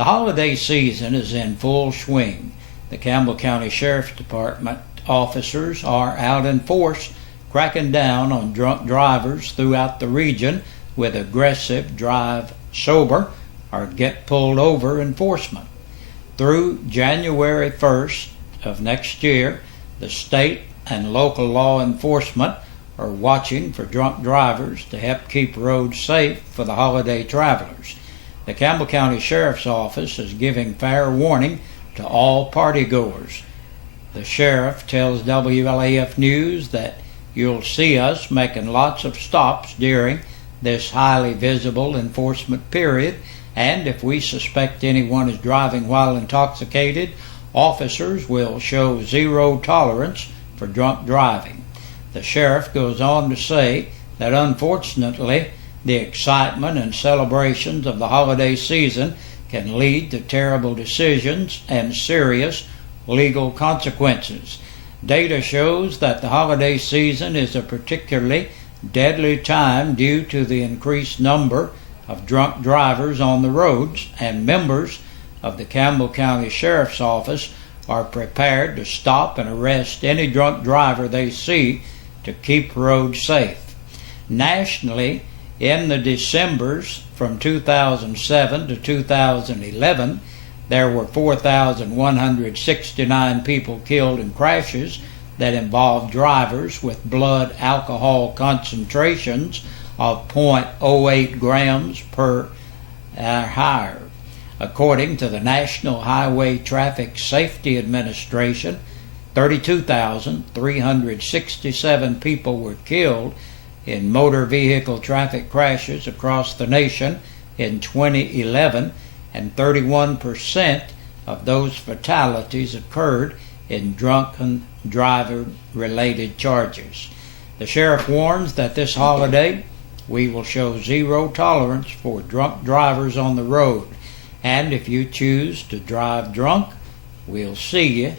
The holiday season is in full swing. The Campbell County Sheriff's Department officers are out in force, cracking down on drunk drivers throughout the region with aggressive drive sober or get pulled over enforcement. Through January 1st of next year, the state and local law enforcement are watching for drunk drivers to help keep roads safe for the holiday travelers. The Campbell County Sheriff's Office is giving fair warning to all partygoers. The sheriff tells WLAF News that you'll see us making lots of stops during this highly visible enforcement period, and if we suspect anyone is driving while intoxicated, officers will show zero tolerance for drunk driving. The sheriff goes on to say that unfortunately the excitement and celebrations of the holiday season can lead to terrible decisions and serious legal consequences. Data shows that the holiday season is a particularly deadly time due to the increased number of drunk drivers on the roads, and members of the Campbell County Sheriff's Office are prepared to stop and arrest any drunk driver they see to keep roads safe. Nationally, in the Decembers from 2007 to 2011, there were 4,169 people killed in crashes that involved drivers with blood alcohol concentrations of 0.08 grams per higher. According to the National Highway Traffic Safety Administration, 32,367 people were killed in motor vehicle traffic crashes across the nation in 2011, and 31% of those fatalities occurred in drunken driver-related charges. The sheriff warns that this holiday we will show zero tolerance for drunk drivers on the road, and if you choose to drive drunk, we'll see you,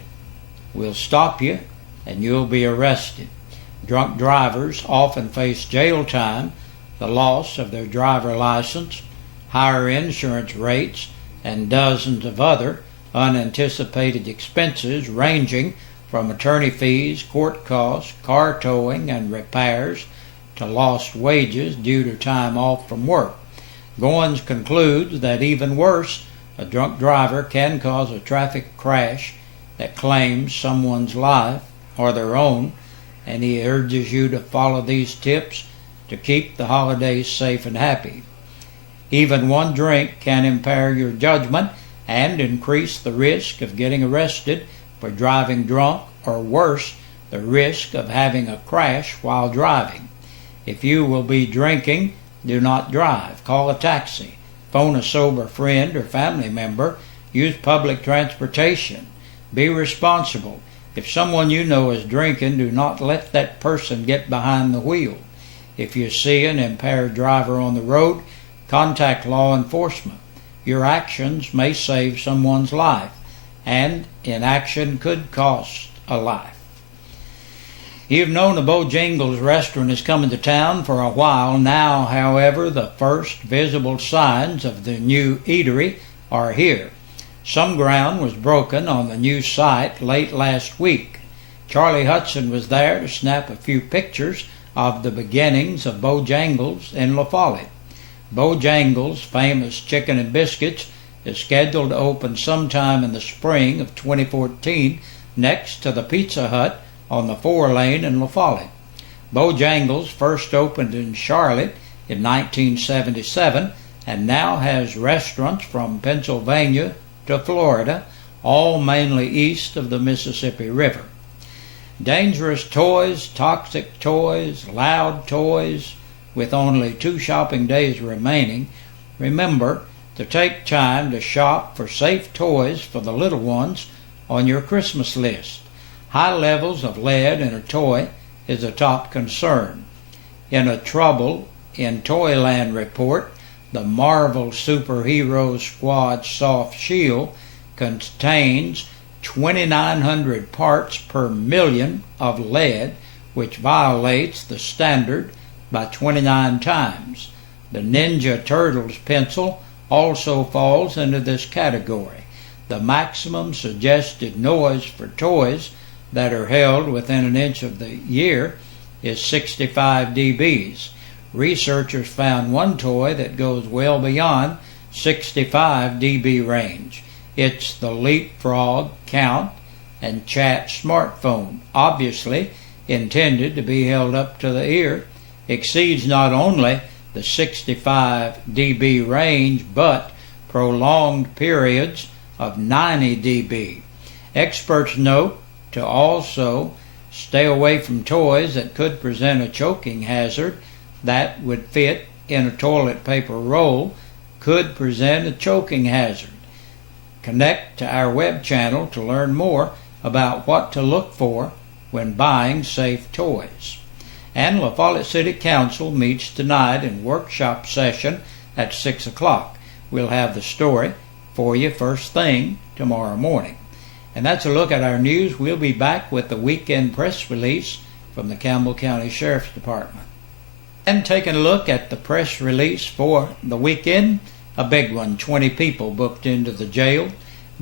we'll stop you, and you'll be arrested. Drunk drivers often face jail time, the loss of their driver license, higher insurance rates, and dozens of other unanticipated expenses ranging from attorney fees, court costs, car towing and repairs, to lost wages due to time off from work. Goins concludes that even worse, a drunk driver can cause a traffic crash that claims someone's life or their own, and he urges you to follow these tips to keep the holidays safe and happy. Even one drink can impair your judgment and increase the risk of getting arrested for driving drunk, or worse, the risk of having a crash while driving. If you will be drinking, do not drive. Call a taxi. Phone a sober friend or family member. Use public transportation. Be responsible. If someone you know is drinking, do not let that person get behind the wheel. If you see an impaired driver on the road, contact law enforcement. Your actions may save someone's life, and inaction could cost a life. You've known the Bojangles restaurant is coming to town for a while now. However, the first visible signs of the new eatery are here. Some ground was broken on the new site late last week. Charlie Hudson was there to snap a few pictures of the beginnings of Bojangles in La Follette. Bojangles' famous chicken and biscuits is scheduled to open sometime in the spring of 2014 next to the Pizza Hut on the 4-lane in La Follette. Bojangles first opened in Charlotte in 1977 and now has restaurants from Pennsylvania to Florida, all mainly east of the Mississippi River. Dangerous toys, toxic toys, loud toys, with only 2 shopping days remaining, remember to take time to shop for safe toys for the little ones on your Christmas list. High levels of lead in a toy is a top concern. In a Trouble in Toyland report, the Marvel Superhero Squad Soft Shield contains 2,900 parts per million of lead, which violates the standard by 29 times. The Ninja Turtles pencil also falls into this category. The maximum suggested noise for toys that are held within an inch of the ear is 65 dBs. Researchers found one toy that goes well beyond 65 dB range. It's the Leapfrog Count and Chat smartphone, obviously intended to be held up to the ear. Exceeds not only the 65 dB range, but prolonged periods of 90 dB. Experts note to also stay away from toys that could present a choking hazard. That would fit in a toilet paper roll could present a choking hazard. Connect to our web channel to learn more about what to look for when buying safe toys. And La Follette City Council meets tonight in workshop session at 6 o'clock. We'll have the story for you first thing tomorrow morning. And that's a look at our news. We'll be back with the weekend press release from the Campbell County Sheriff's Department. And taking a look at the press release for the weekend, a big one, 20 people booked into the jail.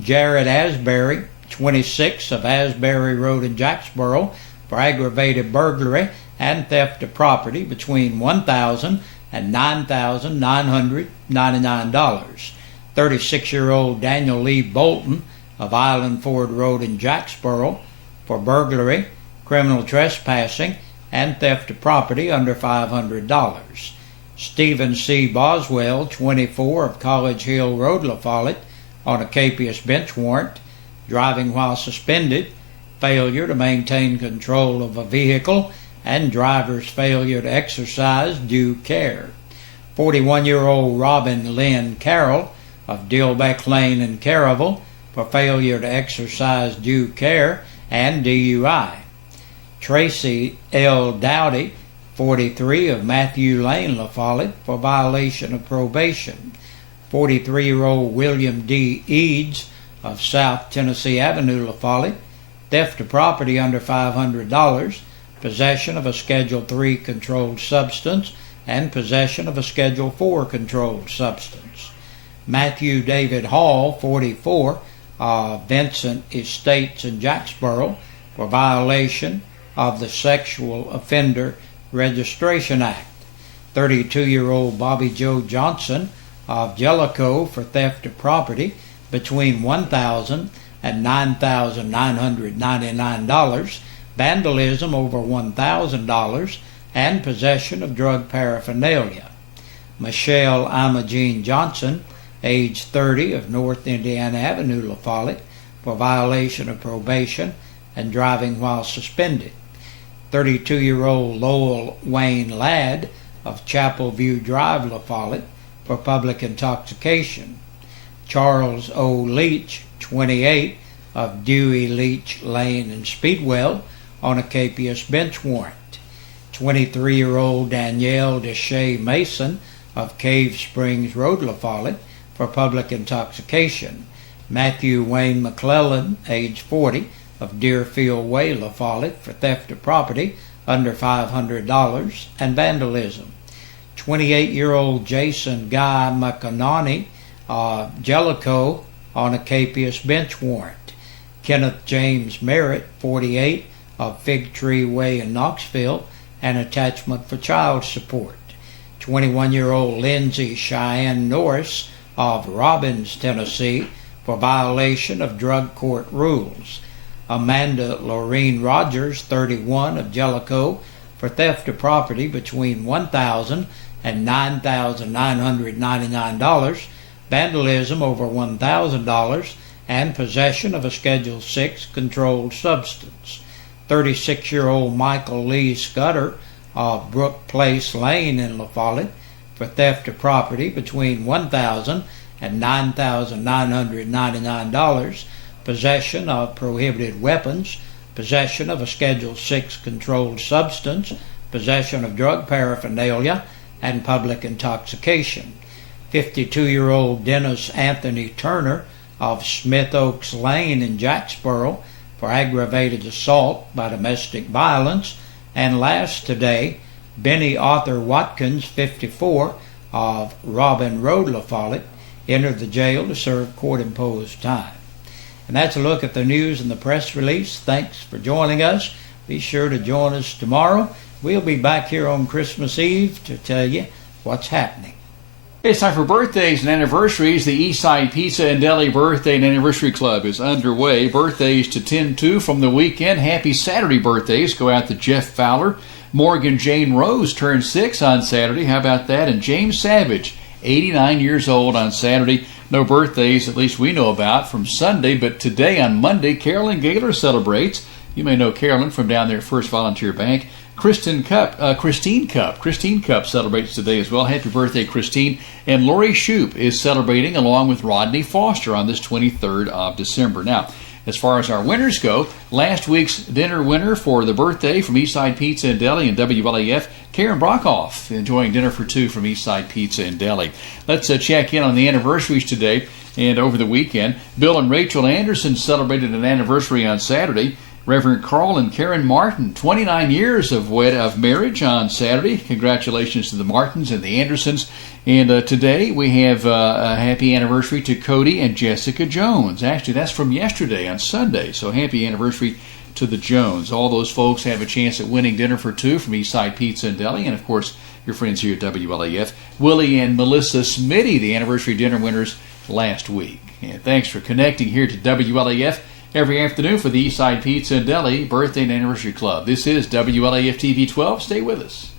Jared Asbury, 26 of Asbury Road in Jacksboro, for aggravated burglary and theft of property between $1,000 and $9,999. 36-year-old Daniel Lee Bolton of Island Ford Road in Jacksboro for burglary, criminal trespassing, and theft of property under $500. Stephen C. Boswell, 24 of College Hill Road, La Follette, on a capious bench warrant, driving while suspended, failure to maintain control of a vehicle, and driver's failure to exercise due care. 41-year-old Robin Lynn Carroll of Dillbeck Lane in Caryville for failure to exercise due care and DUI. Tracy L. Dowdy, 43 of Matthew Lane, La Follette, for violation of probation. 43-year-old William D. Eads of South Tennessee Avenue, La Follette, theft of property under $500, possession of a Schedule III controlled substance, and possession of a Schedule IV controlled substance. Matthew David Hall, 44, of Vincent Estates in Jacksboro, for violation of the Sexual Offender Registration Act. 32-year-old Bobby Joe Johnson of Jellicoe for theft of property between $1,000 and $9,999, vandalism over $1,000, and possession of drug paraphernalia. Michelle Imogene Johnson, age 30, of North Indiana Avenue, La Follette, for violation of probation and driving while suspended. 32-year-old Lowell Wayne Ladd of Chapel View Drive, La Follette, for public intoxication. Charles O. Leach, 28, of Dewey Leach Lane in Speedwell, on a capious bench warrant. 23-year-old Danielle Deshay Mason of Cave Springs Road, La Follette, for public intoxication. Matthew Wayne McClellan, age 40, of Deerfield Way, La Follette, for theft of property under $500 and vandalism. 28-year-old Jason Guy McAnani of Jellicoe, on a capious bench warrant. Kenneth James Merritt, 48, of Fig Tree Way in Knoxville, an attachment for child support. 21-year-old Lindsay Cheyenne Norris of Robbins, Tennessee, for violation of drug court rules. Amanda Lorene Rogers, 31, of Jellicoe, for theft of property between $1,000 and $9,999, vandalism over $1,000, and possession of a Schedule VI controlled substance. 36-year-old Michael Lee Scudder of Brook Place Lane in La Follette, for theft of property between $1,000 and $9,999, possession of prohibited weapons, possession of a Schedule VI controlled substance, possession of drug paraphernalia, and public intoxication. 52-year-old Dennis Anthony Turner of Smith Oaks Lane in Jacksboro, for aggravated assault by domestic violence. And last today, Benny Arthur Watkins, 54, of Robin Road, La Follette, enter the jail to serve court-imposed time. And that's a look at the news and the press release. Thanks for joining us. Be sure to join us tomorrow. We'll be back here on Christmas Eve to tell you what's happening. It's time for birthdays and anniversaries. The Eastside Pizza and Deli Birthday and Anniversary Club is underway. Birthdays to 10-2 from the weekend. Happy Saturday birthdays go out to Jeff Fowler. Morgan Jane Rose turned 6 on Saturday. How about that? And James Savage, 89 years old on Saturday. No birthdays, at least we know about, from Sunday, but today on Monday, Carolyn Gaylor celebrates. You may know Carolyn from down there at First Volunteer Bank. Christine Cup celebrates today as well. Happy birthday, Christine. And Lori Shoup is celebrating along with Rodney Foster on this 23rd of December. Now, as far as our winners go, last week's dinner winner for the birthday from Eastside Pizza and Deli and WLAF, Karen Brockhoff, enjoying dinner for 2 from Eastside Pizza and Deli. Let's check in on the anniversaries today and over the weekend. Bill and Rachel Anderson celebrated an anniversary on Saturday. Reverend Carl and Karen Martin, 29 years of marriage on Saturday. Congratulations to the Martins and the Andersons. And today we have a happy anniversary to Cody and Jessica Jones. Actually, that's from yesterday on Sunday. So happy anniversary to the Jones. All those folks have a chance at winning dinner for 2 from Eastside Pizza and Deli. And, of course, your friends here at WLAF. Willie and Melissa Smitty, the anniversary dinner winners last week. And thanks for connecting here to WLAF every afternoon for the Eastside Pizza and Deli Birthday and Anniversary Club. This is WLAF TV 12. Stay with us.